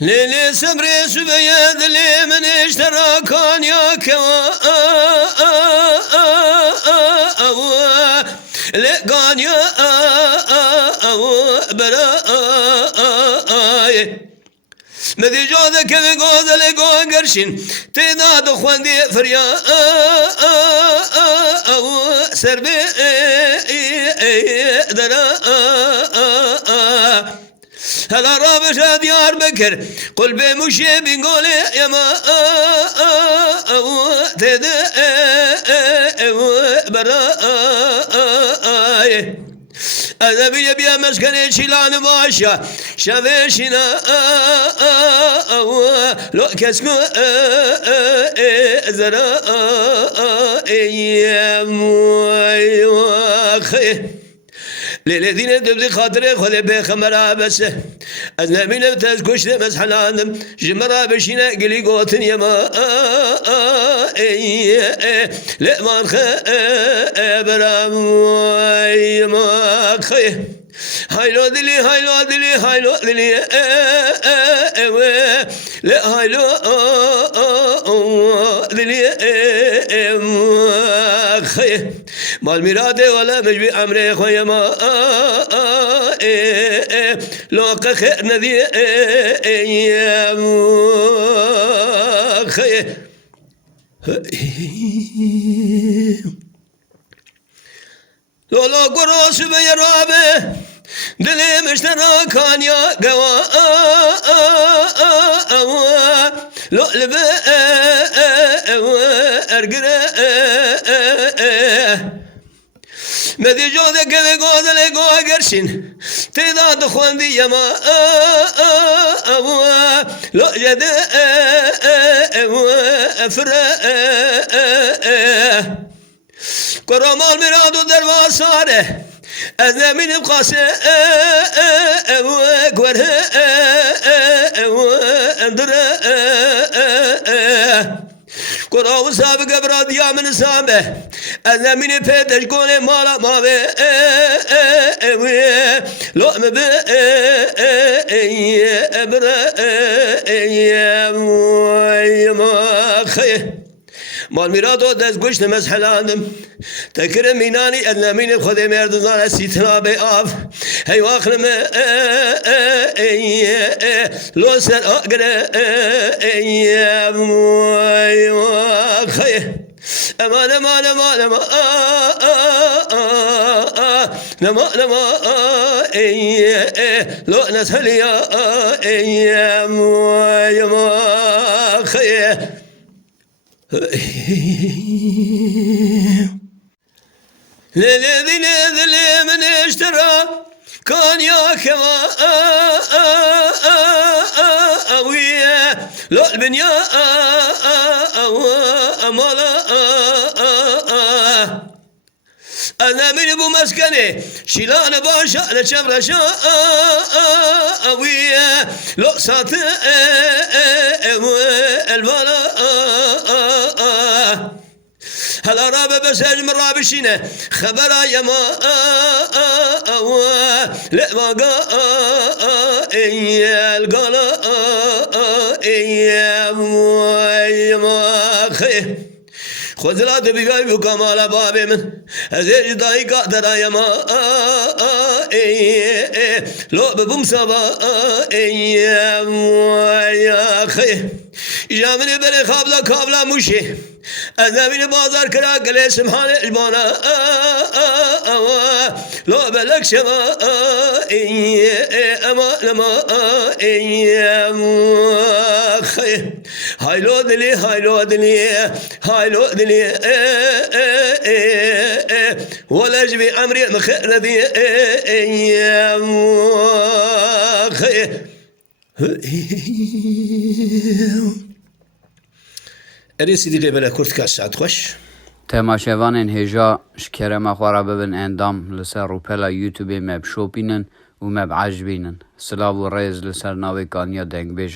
ليلي سمري سبيد لي من اشترى كان يا كوا لقان يا براي مذي جوذك بقوذ لقوان قرشين تناد خواندي فريا سربي درا هلا رابش ديار بكر قل بمشي بنقولي يا ما تد براي أنا بيا مسكني شيلان باشا شافيشنا لو كسكو زرا يا موي واخي للذين تبدي خاطري خذي بخمرة بس أنا من تزكوش بس حنانم جمرة بشينا قلي قوتن يما لا ما خبر ما خي هايلو دلي هايلو دلي هايلو دلي لا هايلو دلي خي مال ميراده ولا مجبي أمري خويا ما لوق خير نذي يا خي لولا قروس بيرابه دلي مشترى كان يا قوا لو لبا ارقرا مذي جوذك بقوذ لقوا قرشين تضاد خواندي يما لو جد افرا كرامال مرادو دروا صاره أنا من بقاسة وره أندرا كراو سابق براد يا من سامه أنا من بيتش قولي مالا ماوي لو مبي أبرا يا موي ما خي مال ميرادو دست گوشت مزحلاندم تکرم مینانی ادنامین خود مردزان سیتنا به آف هی واخرم لو سر آگره موی واخی امان امان امان امان نما نما لو نسهليا موي واخی للذين ذلي من اشترى كان يا كما أويا لو البنيا مالا أنا من أبو مسكني شيلان باشا لشبر أويا لو سات البالا هلا رابع بس من رابشينه خبر يا ما لا ما القلا يا ما خي خذ لا تبي بكمال بابي من هذه داي قادر يا ما لو ببم سبا يا خي جامني بلي خابلا مشي أنا من بازار كرا قلي سمحان إجمانا لو بلك شما أما لما خي هايلو دلي ولا جبي عمري مخير ذي خي اريسي دي قبل كرت كاس ساعت خوش تماشاوان هجا شكرما خوارا ببن اندام لسر روپلا يوتيوب مب شوبينن و مب عجبينن سلاو و ريز لسر ناوي كانيا دنگ بيجا